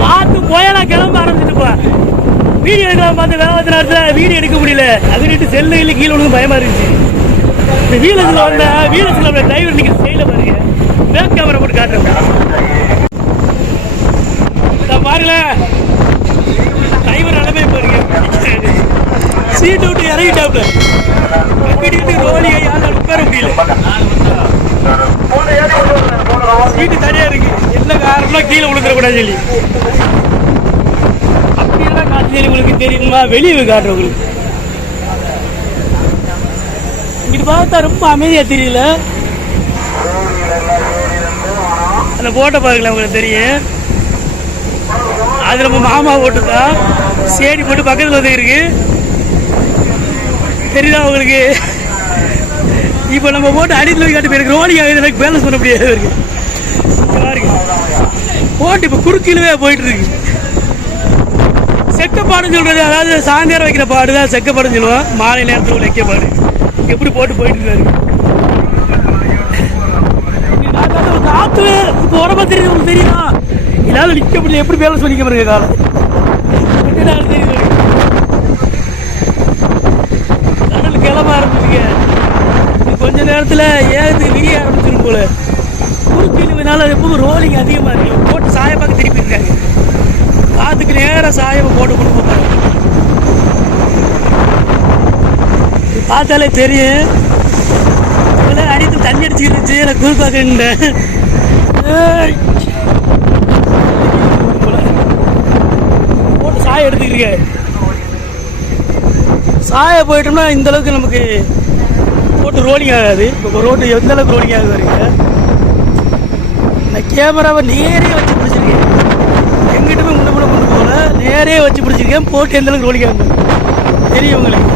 பார்த்து போயெல்லாம் கிளம்ப ஆரம்பிச்சுட்டுப்பா. வீடியோ எடுக்கலாம் பார்த்து வேலை நேரத்தில் வீடியோ எடுக்க முடியல. அதுக்கிட்டு செல்லு இல்லை கீழே ஒன்று பயமா இருந்துச்சு. இந்த வீலத்தில் வந்த வீலத்தில் டிரைவர் நிற்கிற சைடில் பாருங்க, பேக் கேமரா போட்டு காட்டுறேன் பாருங்களேன். டிரைவர் நிலைமை பாருங்க, சீட்டு விட்டு இறங்கிட்டாப்ல. ரோலியை யாராலும் உட்கார முடியல, சீட்டு தனியா இருக்கு. என்ன காரணம் கீழே விழுந்துடக்கூடாது சொல்லி அப்படியெல்லாம் காட்டு சொல்லி உங்களுக்கு தெரியுமா? வெளியே காட்டுறவங்களுக்கு இங்கிட்டு பார்த்தா ரொம்ப அமைதியா தெரியல. அந்த போட்டோ பாருங்களேன், உங்களுக்கு தெரியும். அது நம்ம மாமா போட்டுதான் சேடி போட்டு பக்கத்தில் வந்து இருக்கு, தெரியுதா உங்களுக்கு? இப்போ நம்ம போட்டு அடியில் போய் காட்டி போயிருக்கு. ரோலிங் ஆகுது, எனக்கு பேலன்ஸ் பண்ண முடியாது இருக்கு பாருங்க. போட்டு இப்போ குறுக்கிலவே போயிட்டு இருக்கு. செக்கப்பாடுன்னு சொல்றது, அதாவது சாயந்தரம் வைக்கிற பாடு தான் செக்கப்பாடுன்னு சொல்லுவோம். மாலை நேரத்தில் உள்ள வைக்கப்பாடு எப்படி போட்டு போயிட்டு இருக்காரு. காத்து இப்போ உரமா தெரியுது, உங்களுக்கு தெரியுமா? என்னால் நிற்க முடியல, எப்படி பேலன்ஸ் பண்ணிக்க பாருங்க காலம். தெரியுது கடல் கிளம்ப ஆரம்பிச்சுங்க. கொஞ்ச நேரத்தில் ஏது விரிய ஆரம்பிச்சிடும் போல. குறுக்கிழுவினால எப்பவும் ரோலிங் அதிகமாக இருக்கு. போட்டு சாய பார்க்க திருப்பி இருக்காங்க. காத்துக்கு நேராக சாயவை போட்டு கொண்டு போகிறாங்க. பார்த்தாலே தெரியும். அடித்து தண்ணி அடிச்சுக்கிட்டு எனக்கு குறுக்காக்க போட்டு சாய எடுத்துக்கிறீங்க. சாய போயிட்டோம்னா இந்த அளவுக்கு நமக்கு போட்டு ரோலிங் ஆகாது. இப்போ ரோட்டு எந்த அளவுக்கு ரோலிங் ஆகுது வரீங்க. நான் கேமராவை நேரே வச்சு பிடிச்சிருக்கேன், எங்கிட்ட போய் முன்ன கொண்டு போகல, நேரே வச்சு பிடிச்சிருக்கேன். போட்டு எந்த அளவுக்கு ரோலிங் ஆகுது தெரியும் உங்களுக்கு,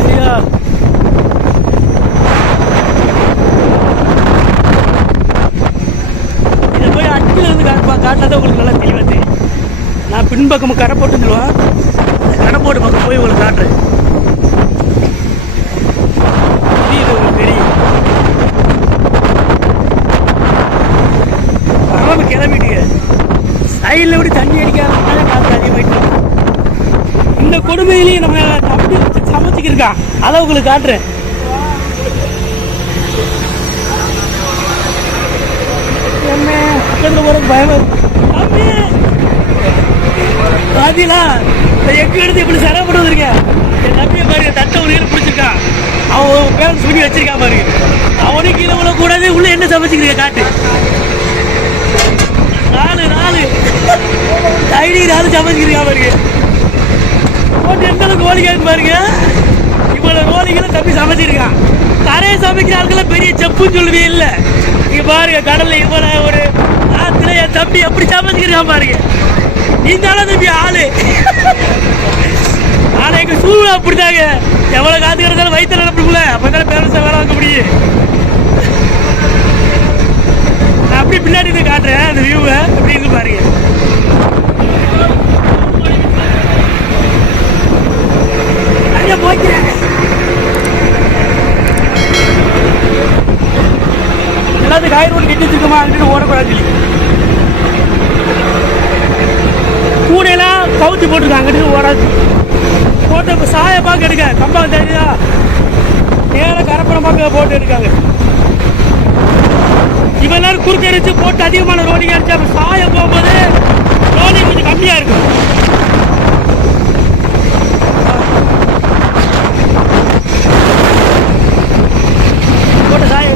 தெரியா? இதை போய் அட்டில் இருந்து காட்டினாதான் உங்களுக்கு நல்லா தெளிவாக தெரியும். நான் பின்பக்கம் கடை போட்டுன்னு சொல்லுவேன், கடை போட்டு பக்கம் போய் உங்களுக்கு காட்டுறேன். தெரியுது உங்களுக்கு, தெரியும். பரவாயில்ல கிளம்பிட்டுங்க. சைடில் எப்படி தண்ணி அடிக்காத காற்று அதிகமாயிட்டு. இந்த கொடுமையிலையும் நம்ம தம்பி சமைச்சிக்கிருக்கான், அதை உங்களுக்கு காட்டுறேன். பக்கத்தில் போகிறது பயமா இருக்கு. தம்பி பாத்தீங்களா, இந்த எக்கு எடுத்து இப்படி சிரமப்பட்டு வந்திருக்கேன். என் தம்பியை பாருங்க, தட்டை ஒரு ஈடு பிடிச்சிருக்கான். அவன் பேரண்ட்ஸ் பண்ணி வச்சிருக்கான் பாருங்க. அவனுக்கு கீழே விழக்கூடாது. உள்ள என்ன சமைச்சிக்கிறீங்க காட்டு. நாலு டைனி சமைச்சிக்கிறீங்க பாருங்க. போட்டு எந்த அளவுக்கு ரோலிங்கான்னு பாருங்க. இவ்வளவு ரோலிங்ல தம்பி சமைச்சிருக்கான். கரையை சமைக்கிற ஆட்கள் பெரிய செப்புன்னு சொல்லுவே இல்லை. இங்க பாருங்க, கடல்ல இவ்வளவு ஒரு ஆத்துல என் தம்பி எப்படி சமைச்சிருக்கான் பாருங்க. இந்த தம்பி ஆளு. ஆனா எங்க சூழ்நிலை அப்படித்தாங்க. எவ்வளவு காத்து கிடந்தாலும் வயிற்று நடப்புல அப்பதான் பேரண்ட்ஸை வேலை வைக்க முடியும். நான் அப்படி பின்னாடி இருந்து காட்டுறேன் அந்த வியூவை எப்படி இருந்து பாருங்க. எல்லாத்துக்கும் ஆயிரம் ரூபாய் கட்டி வச்சிருக்கோமா, அங்கிட்டு ஓடக்கூடாது. கூடையெல்லாம் கவுத்தி போட்டுருக்காங்க, அங்கிட்டு ஓடாது. போட்டு இப்போ சாய பார்க்க எடுக்க கம்பம் தெரியுதா, நேரம் கரப்பணம் பார்க்க போட்டு எடுக்காங்க. இவன் எல்லாரும் குறுக்க அடிச்சு போட்டு அதிகமான ரோடிங் அடிச்சு அப்போ சாய போகும்போது ரோடிங் கொஞ்சம் கம்மியாக இருக்கும். போட்ட சாய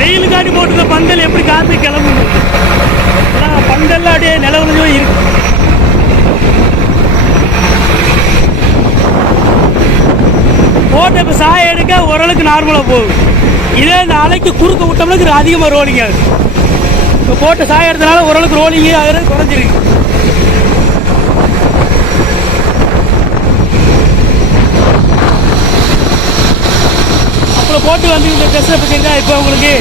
வெயிலுக்காட்டி போட்டுக்க பந்தல் எப்படி காத்து கிளம்புது. பந்தல்லாம் அப்படியே நிலவுலதோ இருக்கு. போட்ட இப்போ சாய எடுக்க ஓரளவுக்கு நார்மலாக போகுது. இதே இந்த அலைக்கு குறுக்க விட்டோம்னா அதிகமாக ரோலிங் ஆகுது. இப்போ போட்ட சாய எடுத்தனால ஓரளவுக்கு ரோலிங் ஆகுறது குறைஞ்சிருக்கு. போட்டு வந்து இந்த ட்ரெஸ்ஸை பற்றிருக்கா இப்போ உங்களுக்கு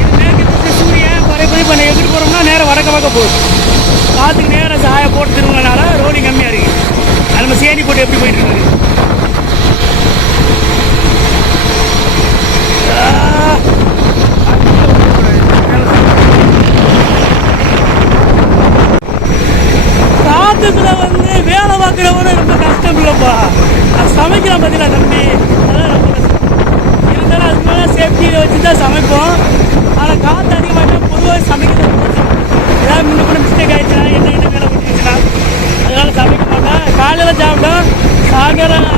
இது மேற்கு திசை சூரியன் குறைப்பது இப்போ எப்படி போகிறோம்னா நேரம் வடக்க பக்கம் போகுது. காற்றுக்கு நேரம் சாய போட்டு திரும்பினால ரோலிங் கம்மியாக இருக்குது. அது நம்ம சேனி போட்டு எப்படி போயிட்டு இருக்குது. காற்றுக்குள்ள வந்து வேலை பார்க்குறவங்க ரொம்ப கஷ்டம் இல்லைப்பா. அது சமைக்கலாம் பார்த்தீங்களா தம்பி, அதான் ரொம்ப கஷ்டம். இருந்தாலும் அதுக்கு மேலே சேஃப்டியை வச்சு தான் சமைப்போம். ஆனால் காற்று அதிகமாகிட்டா பொதுவாக சமைக்கிறது பிரச்சனை. ஏதாவது முன்ன கூட மிஸ்டேக் ஆகிடுச்சுன்னா என்ன வேலை பண்ணிடுச்சுன்னா அதனால சமைக்க மாட்டேன். காலையில் சாப்பிட்டோம், சாயங்காலம்